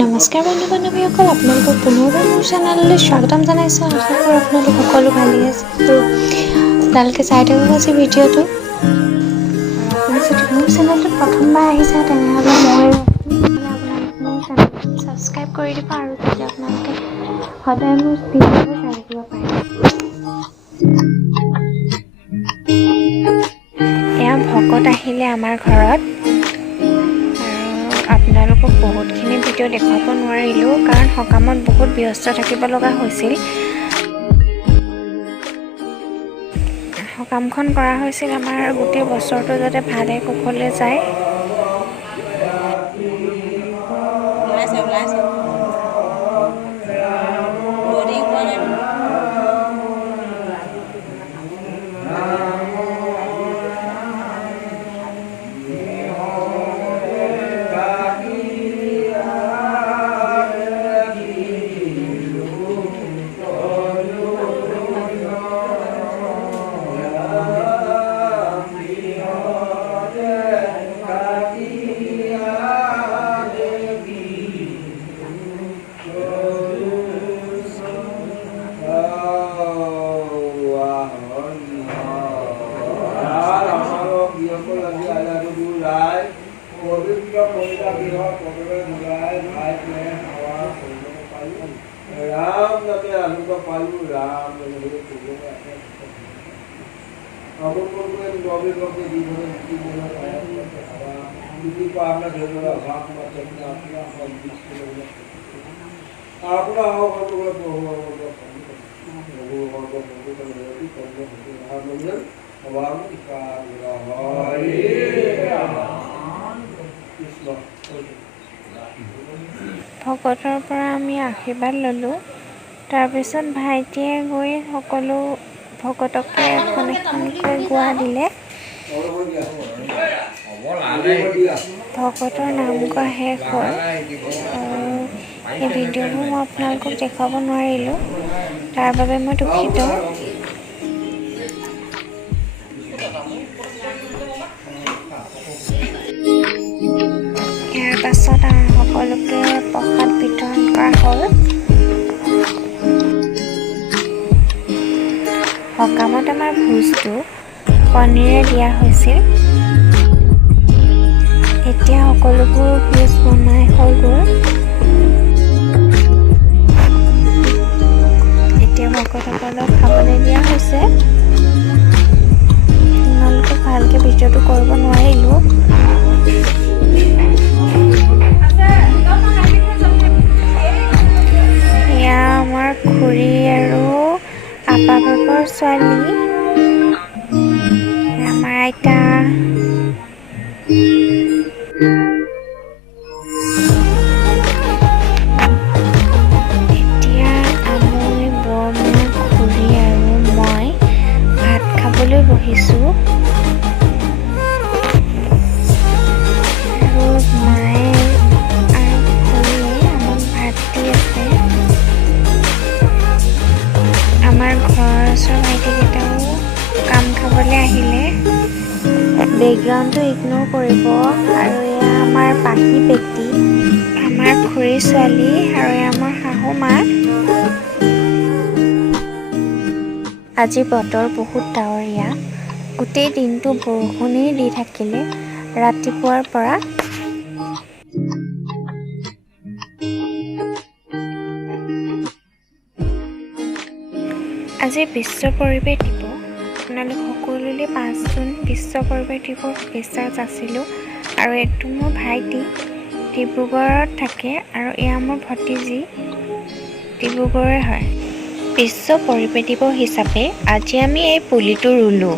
নমস্কাৰ বন্ধু বান্ধৱীসকল, আপোনালোকক পুনৰবাৰ মোৰ চেনেললৈ স্বাগতম জনাইছোঁ। আশা কৰোঁ আপোনালোক সকলো ভালেই আছে আৰু আপোনালোকে চাই থাকক আজি ভিডিঅ'টো। আপুনি যদি মোৰ চেনেলটোত প্ৰথমবাৰ আহিছে তেনেহ'লে আপোনালোকে মোৰ চেনেলটো ছাবস্ক্ৰাইব কৰি দিব আৰু তেতিয়া আপোনালোকে সদায় মোৰ ভিডিঅ'বোৰ চাই থাকিব পাৰে। এয়া ভকত আহিলে আমাৰ ঘৰত। আপোনালোকক বহুতখিনি ভিডিঅ' দেখুৱাব নোৱাৰিলোঁ কাৰণ সকামত বহুত ব্যস্ত থাকিব লগা হৈছিল। সকামখন কৰা হৈছিল আমাৰ গোটেই বছৰটো যাতে ভালে কুশলে যায়। राम जाते अनुका पालू राम अमुक को नौवे के जीवन की बोला है किसी को आपने घेरा भाग में चलना अपना हम जिसको आपना हो तो हो ভকতৰ পৰা আমি আশীৰ্বাদ ল'লোঁ। তাৰপিছত ভাইটিয়ে গৈ সকলো ভকতকে এখন এখনকৈ গোৱা দিলে। ভকতৰ নাম গোৱা শেষ হ'ল। এই ভিডিঅ'বোৰ মই আপোনালোকক দেখুৱাব নোৱাৰিলোঁ, তাৰ বাবে মই দুখিত। ইয়াৰ পাছত সকলোকে প্ৰসাদ বিতৰণ কৰা হ'ল। সকামত আমাৰ ভোজটো কণীৰে দিয়া হৈছিল। এতিয়া সকলোবোৰ ভোজ বনাই হৈ গ'ল। এতিয়া ভকতসকলক খাবলৈ দিয়া হৈছে। ইমানকৈ ভালকৈ ভিডিঅ'টো কৰিব নোৱাৰিলোঁ। এয়া আমাৰ খুৰী আৰু আপা বাপৰ ছোৱালী, আমাৰ আইতা। এতিয়া আমি বৰমা, খুৰী আৰু মই ভাত খাবলৈ বহিছোঁ। আৰু মায়ে আৰু খুৰীয়ে আমাক ভাত দি আছে। আমাৰ ঘৰৰ ওচৰৰ ভাইটিকেইটাও কাম খাবলৈ আহিলে। বেকগ্ৰাউণ্ডটো ইগন'ৰ কৰিব। আৰু এয়া আমাৰ পাখি বেটি, আমাৰ খুৰী ছোৱালী আৰু এয়া আমাৰ শাহু মা। আজি বতৰ বহুত ডাৱৰীয়া। গোটেই দিনটো বৰষুণেই দি থাকিলে ৰাতিপুৱাৰ পৰা। আজি বিশ্ব পৰিৱেশ দিৱস। আপোনালোক সকলোলৈ 5 জুন বিশ্ব পৰিৱেশ দিৱস শুভেচ্ছা যাচিলোঁ। আৰু এইটো মোৰ ভাইটি, ডিব্ৰুগড়ত থাকে আৰু এয়া মোৰ ভতিজী, ডিব্ৰুগড়ৰে হয়। বিশ্ব পৰিৱেশ দিৱস হিচাপে আজি আমি এই পুলিটো ৰুলোঁ।